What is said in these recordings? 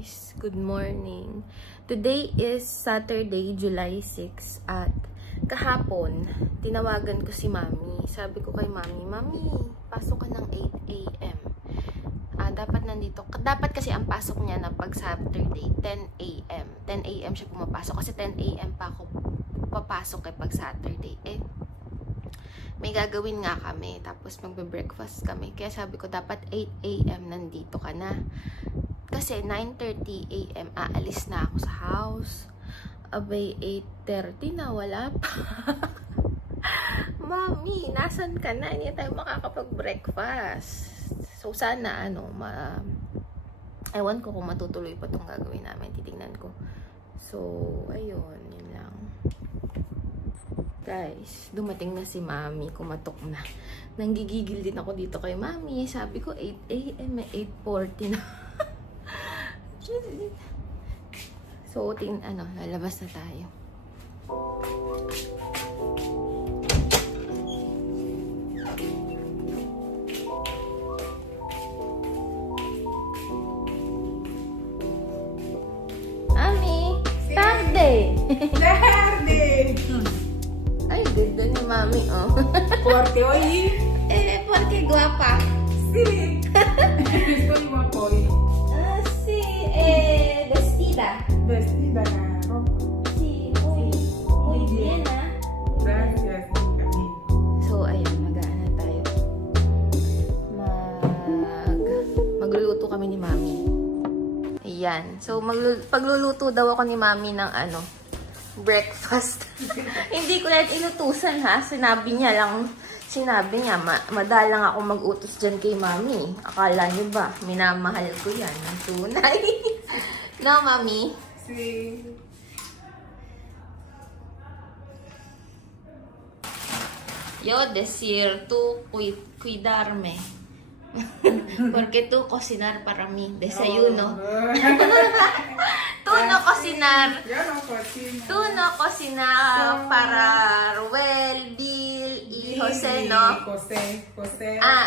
guys! Good morning! Today is Saturday, July 6 at kahapon, tinawagan ko si Mami. Sabi ko kay Mami, Mami, pasok ka ng 8 a.m. Dapat nandito. Dapat kasi ang pasok niya na pag Saturday, 10 a.m. 10 a.m. siya pumapasok kasi 10 a.m. pa ako papasok pag Saturday. May gagawin nga kami. Tapos magbe-breakfast kami. Kaya sabi ko, dapat 8 a.m. nandito ka na. Kasi 9:30 a.m. aalis na ako sa house. Abay, 8:30 na. Wala pa. Mami, nasan ka na? Hindi tayo makakapag-breakfast. So, sana, ewan ko kung matutuloy pa itong gagawin namin. Titignan ko. So, ayun. Yun lang. Guys, dumating na si Mami. Kumatok na. Nanggigigil din ako dito kay Mami. Sabi ko, 8 a.m. 8:40 na. So, lalabas na tayo. Mami! Tarde! Tarde! Ay, ganda ni Mami, oh. Porque hoy... Porque guapa. Sí. Estoy guapo hoy. Sí, vestida. Vestida la ropa. Sí, muy bien, ah. Gracias, Camille. So, ayun, mag-aana tayo. Magluluto kami ni Mami. Ayan. So, pagluluto daw ako ni Mami ng breakfast. Hindi ko na inutusan, ha. Sinabi niya, madalang ako mag-utos dyan kay Mami. Akala niyo ba, minamahal ko yan ng tunay. No, Mami? Sí. Yo decir, tú cuidarme. Porque tú cocinar para mí. Desayuno. Tú no cocinar. Yo no cocino. Tú no cocinar para Ruel, Bill y José, ¿no? José.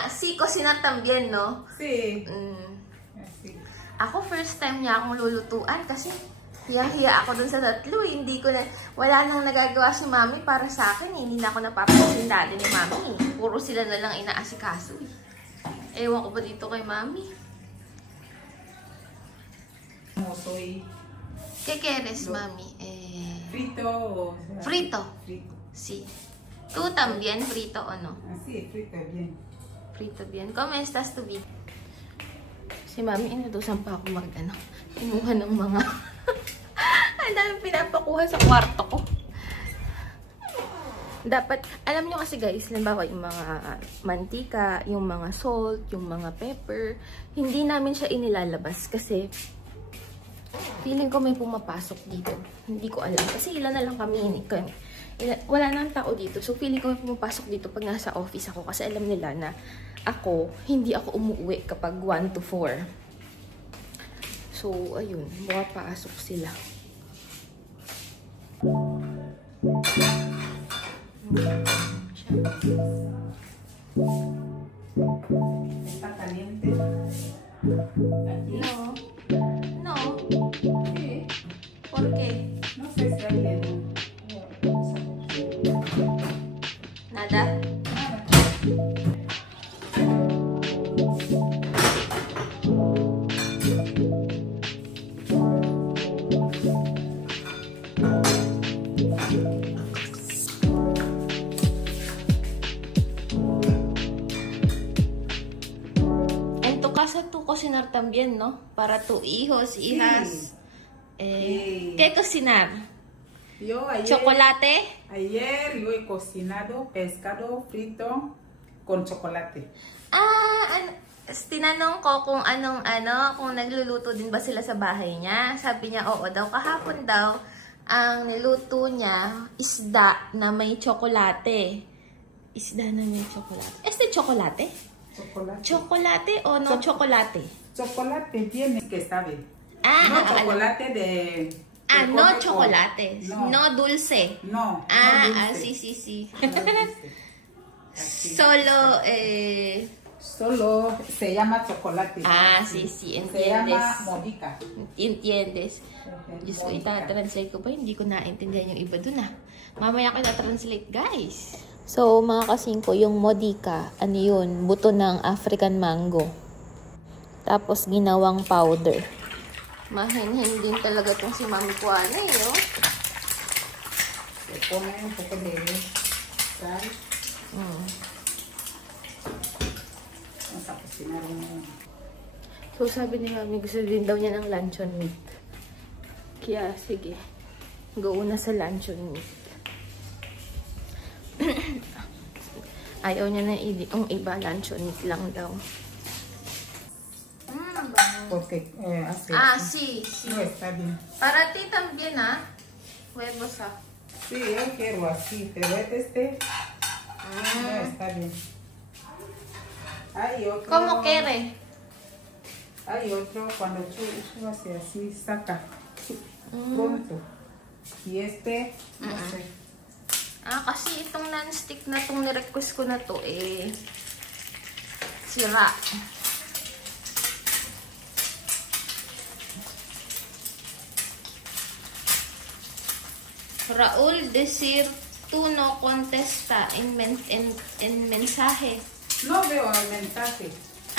Sí, cocinar también, ¿no? Sí. Así. Ako first time niya akong lulutuan kasi hiya-hiya ako dun sa tatlo. Wala nang nagagawa si Mami para sa akin. Hindi na ako napapansin dati ni Mami. Puro sila na lang inaasikaso. Ewan ko ba dito kay Mami? No soy. ¿Qué quieres, Mami? Frito o sea, Frito. Frito. Sí. ¿Tú también frito o no? Así, frito bien. Frito bien. ¿Cómo estás, Tubi? Si Mami, inutusan pa ako kinuha ng mga ang dami pinapakuha sa kwarto ko. Dapat, alam nyo kasi guys, halimbawa yung mga mantika, yung mga salt, yung mga pepper, hindi namin siya inilalabas kasi feeling ko may pumapasok dito. Hindi ko alam. Kasi ilan na lang kami. Wala nang tao dito. So, feeling ko may pumapasok dito pag nasa office ako. Kasi alam nila na hindi ako umuwi kapag 1 to 4. So, ayun. Pumapasok sila. Está caliente. No. No. Sí. ¿Por qué? No sé si alguien. Nada? Casa tú cocinar también, ¿no? Para tus hijos, hijas. Sí. ¿Qué cocinar? Yo ayer. ¿Chocolate? Ayer yo he cocinado pescado frito con chocolate. Tinanong ko kung kung nagluluto din ba sila sa bahay niya. Sabi niya, oo daw. Kahapon daw, ang niluto niya, isda na may chocolate. Isda na may chocolate. Chocolate? Chocolate. ¿Chocolate o no chocolate? Chocolate tiene que sabe. No chocolate de... no chocolate. No dulce. No. No dulce. Sí. No dulce. Solo Solo se llama chocolate. Ah, sí, sí, Se entiendes. llama modica. Entiendes. Diyos ko, ita-translate ko pa, hindi ko naintindihan yung iba dun ah. Mamaya ko na-translate, guys. So, mga kasingko, yung modica, ano yun? Buto ng African mango. Tapos, ginawang powder. Mahinhin din talaga itong si Mami Kuana eh, no? Se pone un poco de sal. Vamos a cocinar un... So, sabi ni Mami, gusto din daw niya ng luncheon meat. Kaya, sige. Go na sa luncheon meat. Ayaw niya na yung iba, luncheon meat lang daw. Porque hace... Ah, sí, sí. No está bien. Para ti también, ¿ah? Huevos, ah. Sí, yo quiero así, pero este no está bien. Hay otro... ¿Cómo quiere? Hay otro cuando tú haces así, saca pronto. Y este, no sé. Ah, kasi itong non-stick na itong nirequest ko na to, eh, sira. Raúl, decir tú no contesta en mensaje. No veo el mensaje.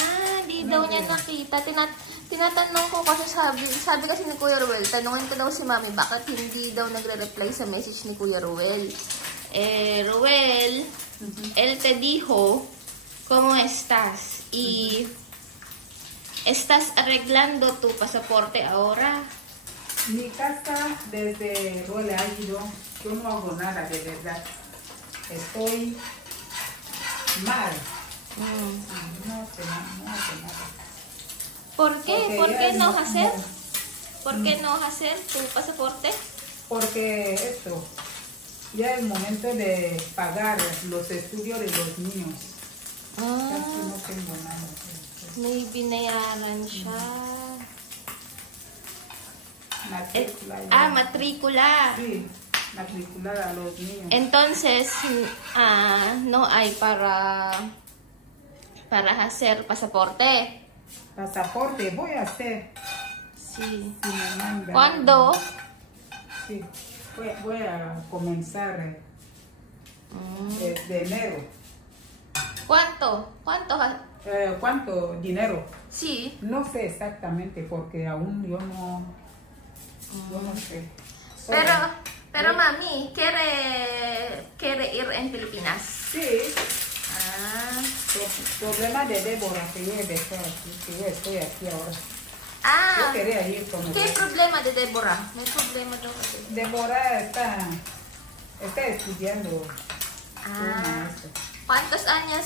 Ah, di daw niya nakita. Tinatanong ko kasi sabi kasi ni Kuya Ruel, tanungin ko daw si Mami bakit hindi daw nagre-reply sa message ni Kuya Ruel. Ruel, él te dijo, ¿cómo estás? Y ¿estás arreglando tu pasaporte ahora? Mi casa desde Ruel ha ido, yo no hago nada de verdad. Estoy mal. No hace nada. ¿Por qué? Porque ¿Por qué no no- hacer? no. ¿Por qué no hacer tu pasaporte? Porque esto, ya es momento de pagar los estudios de los niños. Casi no tengo nada. May binayaran siya. Matrícula ya. Matrícula. Sí, matricular a los niños. Entonces, no hay para hacer pasaporte. Pasaporte voy a hacer. Sí. Si me mandan. ¿Cuándo? Sí, voy a comenzar de enero. ¿Cuánto? ¿Cuánto dinero? Sí. No sé exactamente porque aún yo no sé. Pero mami, ¿quiere ir en Filipinas? Sí. Ah. Problema de Débora que yo he dejado aquí, que yo estoy aquí ahora. Yo Ah. quería ir con ¿Qué ella. problema de Deborah? May problema daw kasi. Débora está estudiando. Ah. ¿Cuántos años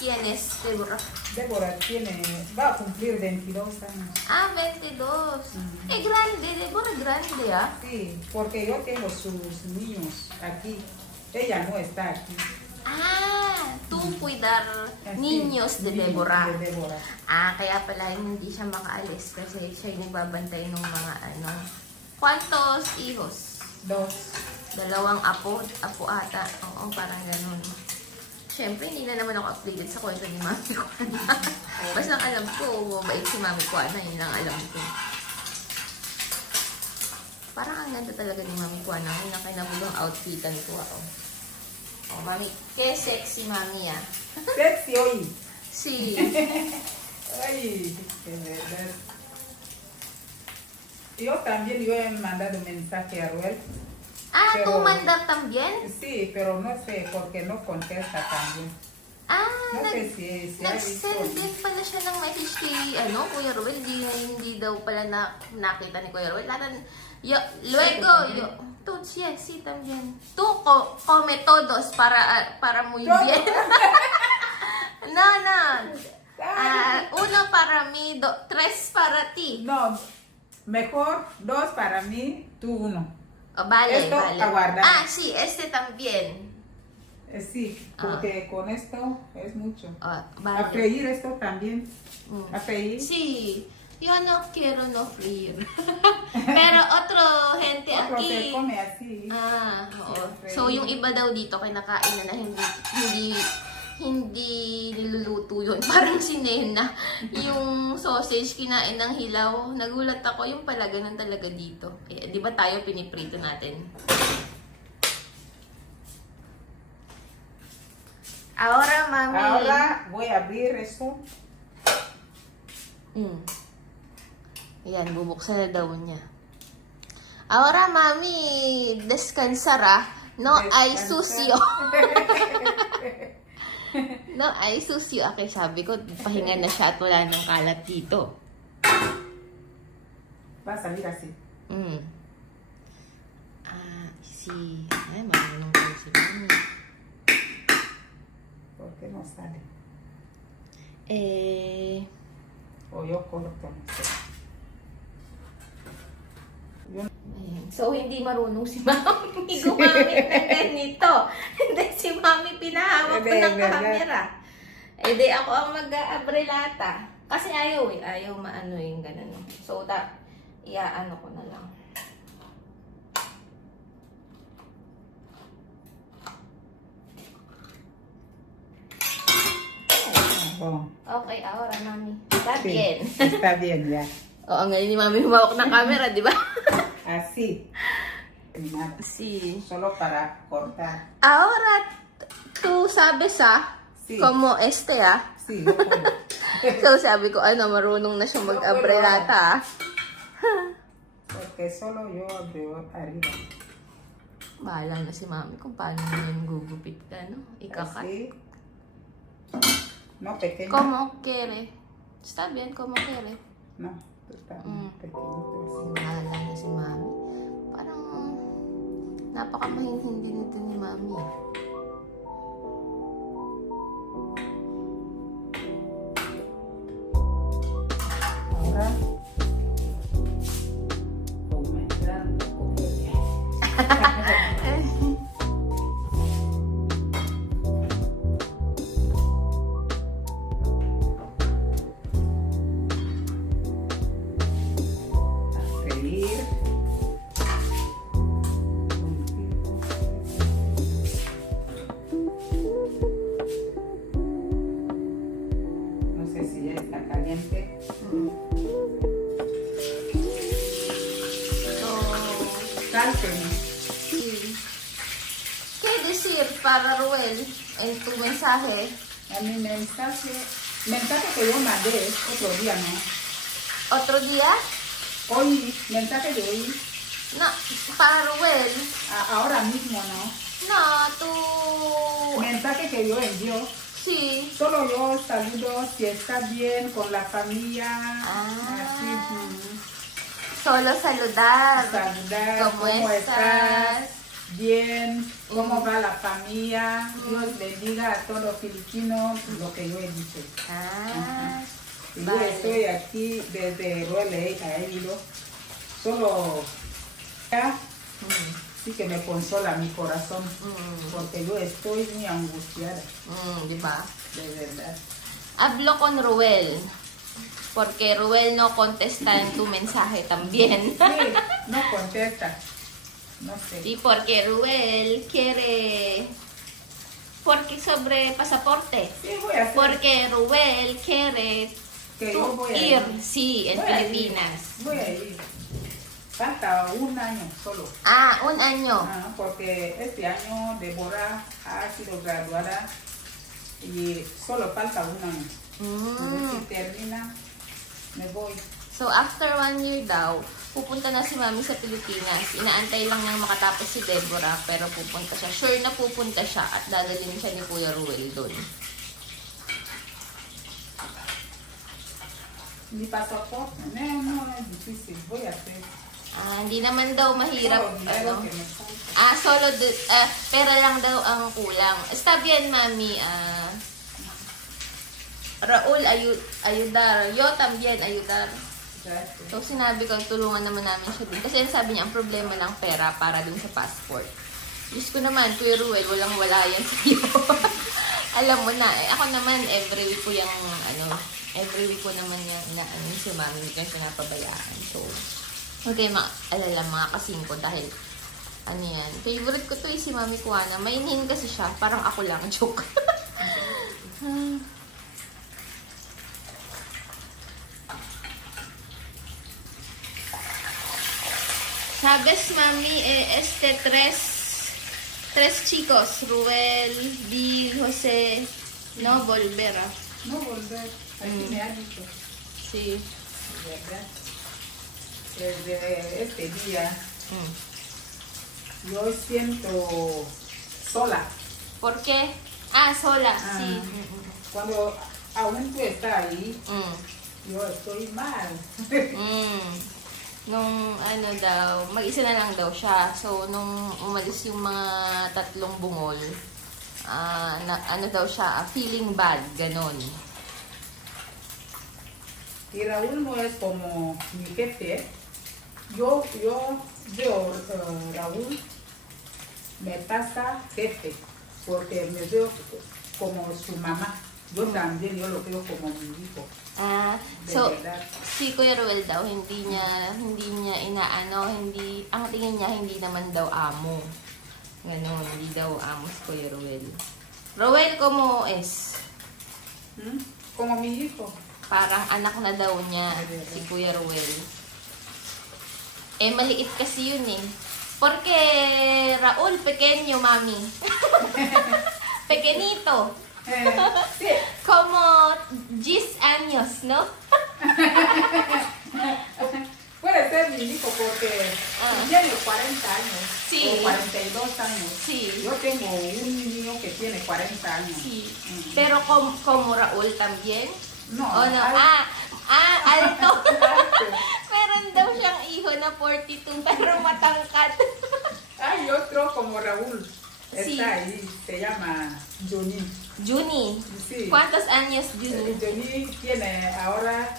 tienes, Deborah? Débora va a cumplir 22 años. Ah, 22. Grande, Deborah, grande, ah. Sí, porque yo tengo sus niños aquí. Ella no está aquí. Ah, tú cuidar niños de Deborah. De Débora. Ah, kaya pala hindi siya makaalis kasi siya yung nagbabantay ng mga ¿Cuántos hijos? 2. 2 apo ata. Oo, parang ganun. Siyempre, hindi na naman ako updated sa kwento ni Mami Kuana. Basta ang alam ko, mabait si Mami Kuana, yun ang alam ko. Parang ang ganda talaga ni Mami Kuana. Yung nakinabulang outfitan ko ako. Oh, Mami, que sexy, Mami, ah. Sexy hoy. Sí. Ay, de verdad. Yo también he mandado mensaje a Ruel. Ah, Pero- ¿tú mandar también? Sí, pero no sé porque no contesta también. Ah, No sé si ha visto. nag-send din pala siya ng message kay Kuya Ruel. Hindi daw pala nakita ni Kuya Ruel. Luego, tú, sí, también. Tú come todos para muy bien. No. Uno para mí, 3 para ti. No, mejor 2 para mí, tú 1. Oh, vale, Esto vale. a guardar. Ah, sí, este también. Sí, porque con esto es mucho. Ah, A vale. freír esto también. Mm. A freír. Sí, yo no quiero no freír. Pero otro gente Otro se aquí. come así. Ah, oo. Freír. So, yung iba daw dito kinakain na hindi niluluto yun. Parang si Nena. Yung sausage, kinain ng hilaw. Nagulat ako, yung pala, ganun talaga dito. Eh, di ba tayo piniprito natin? Ahora, mami. Ahora voy a abrir eso. Ayan, bubuksan na daw niya. Ahora, mami, descansara. No hay sucio. No hay sucio. Okay, sabi ko, pahinga na siya at wala nang kalat dito. Va a salir así. Sí. Ay, marunong ko si mami. ¿Por qué no sale? O yo corto. So, hindi marunong si mami gumamit ng ganito. Hindi, si mami pinahawak ko ng camera. Eh, di ako ang mag-abrelata. Kasi ayaw eh. Ayaw maano yung ganun. So, iaano ko na lang. Okay, ahora, mami. Está bien. Está bien, ya. Oo, ngayon ni mami humawak ng camera, di ba? Así. Sí. Solo para cortar. Ahora, tú sabes, sí. Como este, Sí, yo puedo. So, sabi ko, marunong na siya mag-abrelata, Porque solo yo abro arriba. Bahala na si mami kung paano yun gugupit ka, no? Ikakat. Así. No, pequeño. Como quiere. Está bien, como quiere. No, está pequeñito. Bahala na si mami. Parang napaka-mahintindi nito ni mami. Ahora, comenzar un poco bien. Sí. ¿Qué decir para Ruel en tu mensaje? A mi mensaje que yo mandé otro día, ¿no? ¿Otro día? Hoy, mensaje de hoy. No, para Ruel. Ahora mismo, ¿no? No, tú... Mensaje que yo envió. Sí. Solo yo saludo si está bien con la familia. Así. Solo saludar. Saludar. ¿Cómo estás? Bien. ¿Cómo va la familia? Dios bendiga a todos los filipinos, lo que yo he dicho. Y vale. Yo estoy aquí desde Ruel a Hilo. Solo sí que me consola mi corazón, porque yo estoy muy angustiada. ¿Diba? De verdad. Hablo con Ruel, porque Ruel no contesta en tu mensaje también. Sí, no contesta. No sé. Sí, porque Ruel quiere... Porque sobre pasaporte. Sí, voy a hacer. Porque Ruel quiere que yo voy a ir, sí, en Filipinas. Voy a ir. Falta un año solo. Un año. Porque este año Deborah ha sido graduada y solo falta un año. Si termina, me voy. So, after 1 year daw, pupunta na si Mami sa Pilipinas. Inaantay lang niyang makatapos si Deborah, pero pupunta siya. Sure na pupunta siya at dadalhin siya ni Kuya Ruel doon. Mi pasaporte, no es difícil, voy a hacer. Hindi naman daw mahirap. Solo, pera lang daw ang kulang. Está bien, Mami. Raul, ayudar. Yo también, ayudar. So, sinabi ko, tulungan naman namin siya din. Kasi sabi niya, ang problema lang pera para dun sa passport. Diyos ko naman, Kuya Ruel, walang-wala yan sa'yo. Alam mo na, ako naman, every week ko naman yung si Mami, hindi ko siya napabayaan. So, okay, alala mga kasing ko dahil, favorite ko to si Mami Kuana. Mainin kasi siya, parang ako lang, joke. Sabes, mami, tres chicos, Ruel, Bill, José, no volver, ah. No volver, aquí me ha dicho. Sí. ¿Verdad? Desde este día, yo siento sola. ¿Por qué? Ah, sola, sí. Cuando aún tú estás ahí, yo estoy mal. Nung ano daw, mag-isa na lang daw siya. So, nung umalis yung mga tatlong bungol, ano daw siya, feeling bad, ganon. Y Raúl no es como mi jefe. Yo veo Raúl me pasa jefe, porque me veo como su mamá. Yo también, yo lo veo como mi hijo. So, si Kuya Ruel daw, hindi niya inaano, ang tingin niya, hindi naman daw amo. Ganon, hindi daw amo si Kuya Ruel. Ruel, como es? Como mi hijo. Parang anak na daw niya, si Kuya Ruel. Maliit kasi yun eh. Porque Raúl, pequeño, mami. Pequeñito. Sí. Como 10 años, ¿no? Puede ser mi hijo porque tiene 40 años. Sí. O 42 años. Sí. Yo tengo un niño que tiene 40 años. Sí. Pero como Raúl también. No. Oh, no. Alto. Meron daw siyang iho na 42 pero matangkad. Hay otro como Raúl. Sí. Está ahí, se llama Johnny. Juni. Sí. ¿Cuántos años Juni? Johnny tiene ahora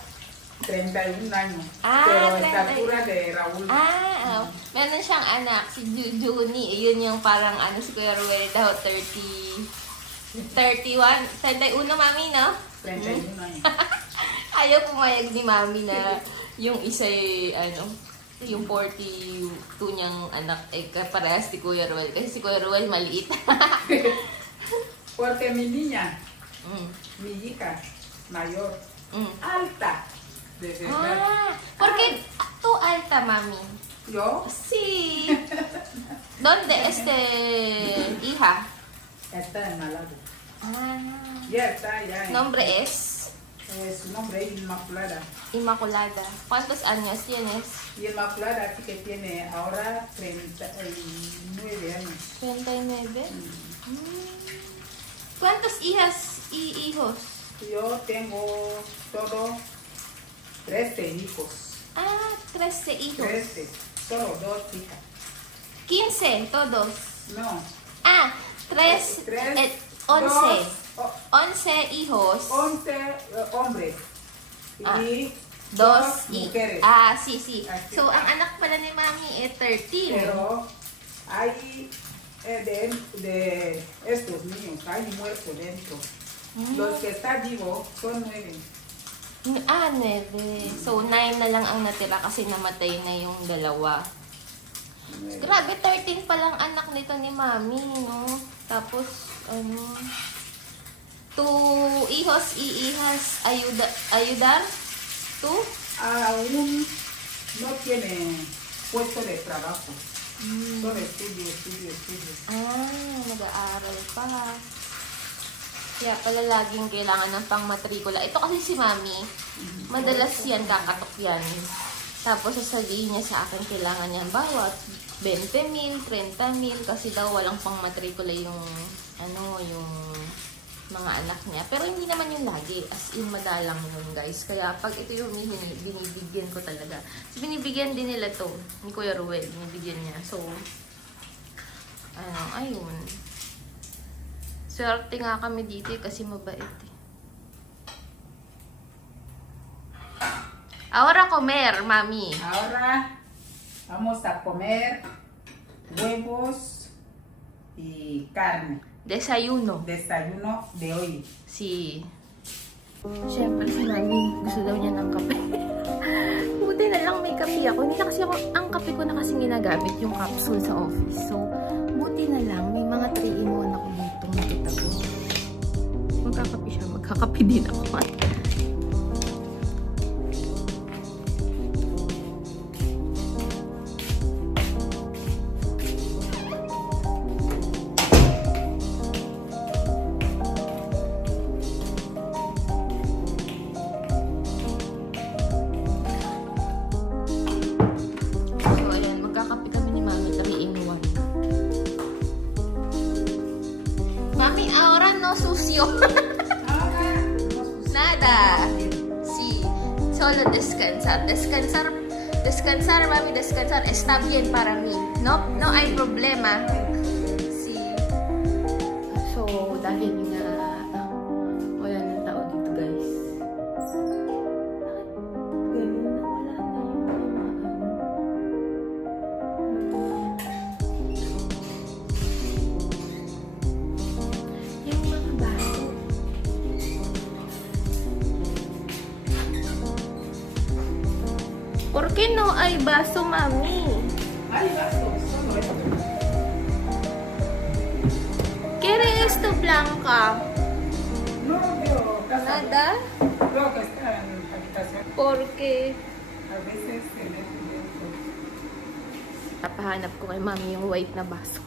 31 años. Ah, pero 30. estatura de Raúl. Meron siyang anak, si Juni. Yun yung parang si Kuya Ruel daw, 31, mami, no? 31 años. Ayaw pumayag ni mami na yung isa yung 42 niyang anak parehas si Kuya Ruel. Kasi si Kuya Ruel maliit. Porque mi niña, mi hija mayor, alta. De verdad. ¿Por qué tú alta, mami? ¿Yo? Sí. ¿Dónde hija? Está en Malago. Ya está, ya. ¿Nombre es? Su nombre es Inmaculada. Inmaculada. ¿Cuántos años tienes? Y Inmaculada sí que tiene ahora 39 años. 39. ¿Cuántas hijas y hijos? Yo tengo todo 13 hijos. 13 hijos. 13, solo 2 hijas. 15, todos. No. 3, 11. 11 hijos. 11 hombres. Y 2 mujeres. Sí. Así. So, ang anak pala ni Mami 13. Pero hay de estos niños, hay muertos dentro. Los que están vivos son 9. 9. So, 9 na lang ang natira kasi namatay na yung dalawa. 9. Grabe, 13 pa lang anak nito ni Mami, no? Tapos, 2 hijos y hijas ayudar? 2? Aún no tiene puesto de trabajo. Solo estudio. Nag-aaral pa. Kaya pala laging kailangan ng pang-matrikula. Ito kasi si Mami, madalas yan, kakatok yan. Tapos sasabihin niya sa akin, kailangan niya bawat 20,000, 30,000, kasi daw walang pang-matrikula yung mga anak niya. Pero hindi naman yun lagi. As in, madalang yun, guys. Kaya pag ito yung binibigyan ko talaga. So, binibigyan din nila to ni Kuya Ruel. Binibigyan niya. So, ayun. Swerte nga kami dito kasi mabait eh. Ahora comer, Mami. Ahora vamos a comer huevos y carne. Desayuno. Desayuno de hoy. Si Siyempre si Mami, gusto daw niya ng kape. Buti na lang may kape ako. Hindi na kasi ang kape ko na kasi ginagamit yung capsule sa office. So, buti na lang may mga 3-in-1 ako dito nakitago. Yung nagkakape siya, magkakape din ako. Sucio. Nada. Sí. Solo descansar. Descansar, mami, descansar. Está bien para mí. No hay problema. Sí. So, dahil nga wala nang tao dito, guys. Ganun na wala na yung mga baso. ¿Por qué no hay vaso, mami? Hay vaso, solo esto. ¿Quiere esto, Blanca? No veo casa. Nada? Creo que está en la habitación. Porque A veces se mete dentro. napahanap ko kay mami yung white na baso.